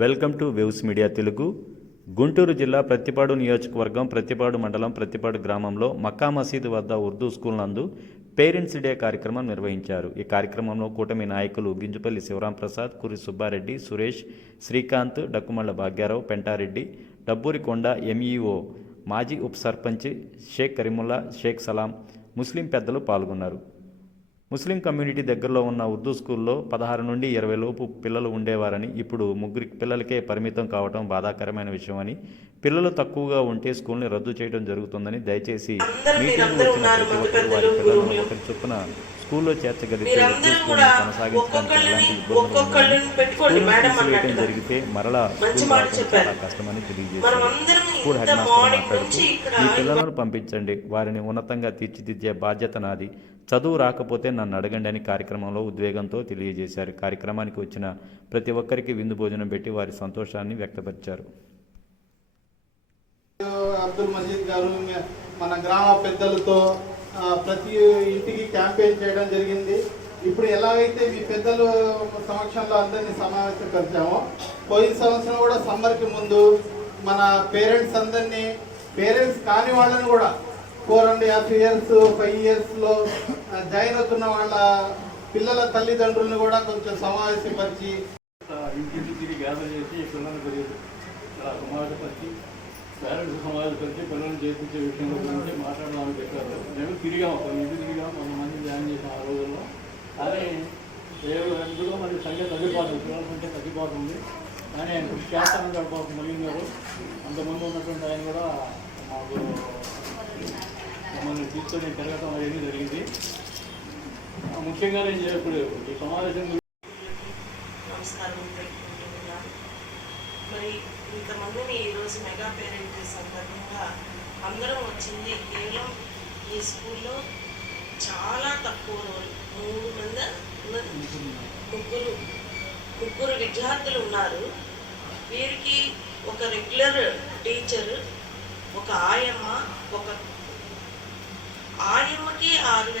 Welcome to Waves media Telugu. Guntur జిల్లా ప్రత్తిపాడు నియోజకవర్గం ప్రతిపాడు మండలం ప్రత్తిపాడు గ్రామంలో మక్కా మసీదు వద్ద ఉర్దూ స్కూల్ నందు పేరెంట్స్ డే కార్యక్రమం నిర్వహించారు. ఈ కార్యక్రమంలో కూటమి నాయకులు గింజుపల్లి శివరాం ప్రసాద్ కురి సుబ్బారెడ్డి సురేష్ శ్రీకాంత్ డక్కుమళ్ళ భాగ్యారావు పెంటారెడ్డి డబ్బూరికొండ ఎంఈఓ మాజీ ఉప సర్పంచ్ షేక్ కరీముల్లా షేక్ సలాం ముస్లిం పెద్దలు పాల్గొన్నారు. ముస్లిం కమ్యూనిటీ దగ్గరలో ఉన్న ఉర్దూ స్కూల్లో పదహారు నుండి ఇరవై లోపు పిల్లలు ఉండేవారని ఇప్పుడు ముగ్గురి పిల్లలకే పరిమితం కావడం బాధాకరమైన విషయమని పిల్లలు తక్కువగా ఉంటే స్కూల్ని రద్దు చేయడం జరుగుతుందని దయచేసి మీటింగ్ వచ్చిన ప్రతి ఒక్కరు వారి పిల్లలను ఒకరి చొప్పున స్కూల్లో చేర్చగలిగితే కొనసాగించడానికి ఎలాంటి. జరిగితే మరలా. చాలా కష్టమని మనమందరం స్కూల్ హెడ్ మాస్టర్ మాట్లాడుతూ మీ పిల్లలను పంపించండి వారిని ఉన్నతంగా తీర్చిదిద్దే బాధ్యత నాది చదువు రాకపోతే నన్ను అడగండి అని కార్యక్రమంలో ఉద్వేగంతో తెలియజేశారు కార్యక్రమానికి వచ్చిన ప్రతి ఒక్కరికి విందు భోజనం పెట్టి వారి సంతోషాన్ని వ్యక్తపరిచారు అబ్దుల్ మజీద్ గారు మన గ్రామ పెద్దలతో ప్రతి ఇంటికి క్యాంపెయిన్ చేయడం జరిగింది. ఇప్పుడు ఎలాగైతే మీ పెద్దలు సమక్షంలో అందరినీ సమావేశపరిచామో పోయిన సంవత్సరం కూడా సమ్మర్కి ముందు మన పేరెంట్స్ అందరినీ పేరెంట్స్ కాని వాళ్ళని కూడా four and half years five ఇయర్స్లో జాయిన్ అవుతున్న వాళ్ళ పిల్లల తల్లిదండ్రులను కూడా కొంచెం సమావేశపరిచి ఇంటింటి తిరిగి గ్యాదర్ చేసి పిల్లల్ని సమావేశపరిచి ఇలా సమావేశపరిచి పేరెంట్స్ పిల్లల్ని చేర్పించే విషయంలో గురించి మాట్లాడదామని చెప్పారు. మేము తిరిగాము ఒక ఇంటి తిరిగాము కొంతమంది జాయిన్ చేసాం ఆ రోజుల్లో. కానీ ఏడు ఎందులో మరి సంఖ్య తగ్గిపోతుంది పిల్లల సంఖ్య తగ్గిపోతుంది. కానీ ఆయన కృషి చేస్తానని చెప్పాల్సి మళ్ళీ గారు అంతమంది ఉన్నటువంటి ఆయన కూడా మాకు మమ్మల్ని తీసుకొని తిరగటం అనేది జరిగింది. ముఖ్యంగా నేను ఇప్పుడు ఈ సమావేశం గురించి నమస్కారం ఇంతమందిని ఈరోజు మెగా పేరెంట్ డే సందర్భంగా అందరం వచ్చింది. కేవలం ఈ స్కూల్లో చాలా తక్కువ మూడు మంది ముగ్గురు. ముగ్గురు విద్యార్థులు ఉన్నారు. వీరికి ఒక రెగ్యులర్ టీచర్ ఒక ఆయమ్మ ఒక ఆయమ్మకి ఆరు